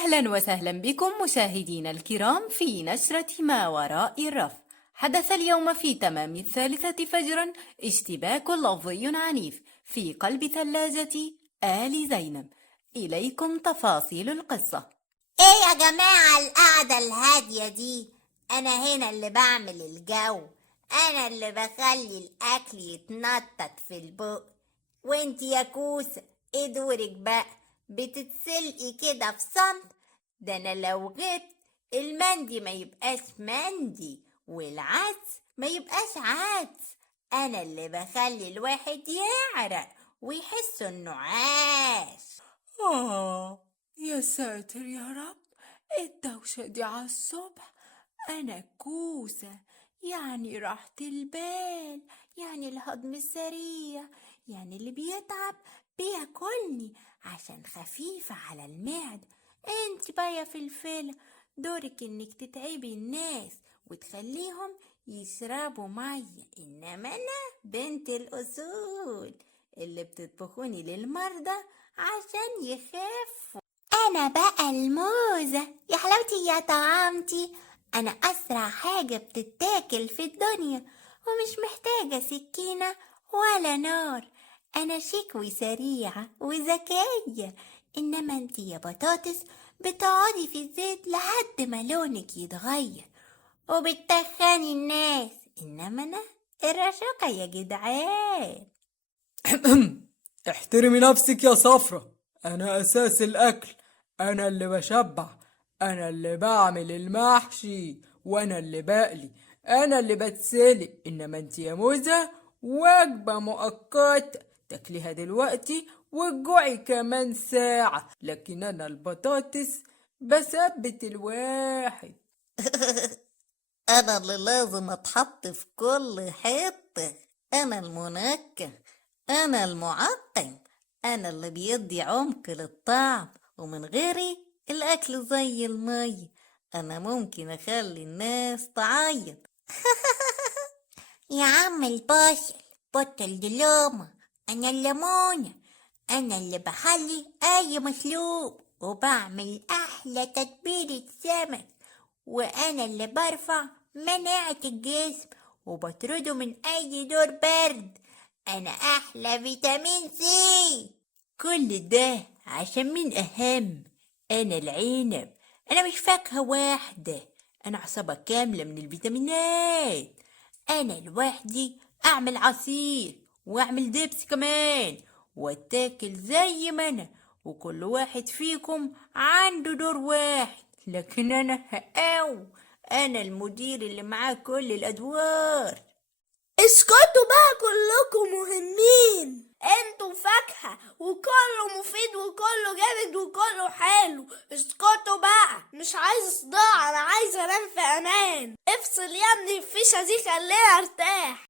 أهلا وسهلا بكم مشاهدينا الكرام في نشرة ما وراء الرف. حدث اليوم في تمام 3 فجرا اشتباك لفظي عنيف في قلب ثلاجة آل زينب. إليكم تفاصيل القصة. ايه يا جماعة القعدة الهادية دي؟ انا هنا اللي بعمل الجو، انا اللي بخلي الاكل يتنطط في البق. وانتي يا كوسة ايه دورك بقى؟ بتتسلقي كده في صمت؟ ده انا لو غبت المندي ما يبقاش مندي والعدس ما يبقاش عدس. انا اللي بخلي الواحد يعرق ويحس انه عاش. يا ساتر يا رب، الدوشة دي على الصبح. أنا كوسة، يعني راحة البال، يعني الهضم السريع، يعني اللي بيتعب بياكلني عشان خفيفة على المعدة. انت بقى يا فلفلة، دورك انك تتعبي الناس وتخليهم يشربوا مية، انما انا بنت الاصول اللي بتطبخوني للمرضى عشان يخافوا. انا بقى الموزة يا حلاوتي يا طعامتي، انا اسرع حاجة بتتاكل في الدنيا ومش محتاجة سكينة ولا نار. انا شيك وسريعة وذكية، انما انتي يا بطاطس بتقعدي في الزيت لحد ما لونك يتغير وبتخني الناس، انما انا الرشاقة يا جدعان. احترمي نفسك يا صفرة، أنا أساس الأكل، أنا اللي بشبع، أنا اللي بعمل المحشي، وأنا اللي بقلي، أنا اللي بتسلق. إنما أنت يا موزة وجبة مؤقتة تاكليها دلوقتي وتجوعي كمان ساعة، لكن أنا البطاطس بثبت الواحد. أنا اللي لازم أتحط في كل حتة، أنا المنكه، أنا المعقم، أنا اللي بيدي عمق للطعم، ومن غيري الأكل زي المية، أنا ممكن أخلي الناس تعيط. يا عم الباشا بطل دلومة، أنا الليمونة، أنا اللي بحلي أي مشروب وبعمل أحلى تتبيلة سمك، وأنا اللي برفع مناعة الجسم وبطرده من أي دور برد، أنا أحلى فيتامين سي. كل ده عشان مين أهم؟ أنا العنب، أنا مش فاكهة واحدة، أنا عصابة كاملة من الفيتامينات. أنا لوحدي أعمل عصير وأعمل دبس كمان وأتاكل زي ما أنا، وكل واحد فيكم عنده دور واحد، لكن أنا المدير اللي معاه كل الأدوار. اسكتوا بقى، كلكم مهمين، انتوا فاكهة وكله مفيد وكله جامد وكله حلو. اسكتوا بقى، مش عايز صداع، انا عايز انام في امان. افصل يا ابني الفيشة دي خليني ارتاح.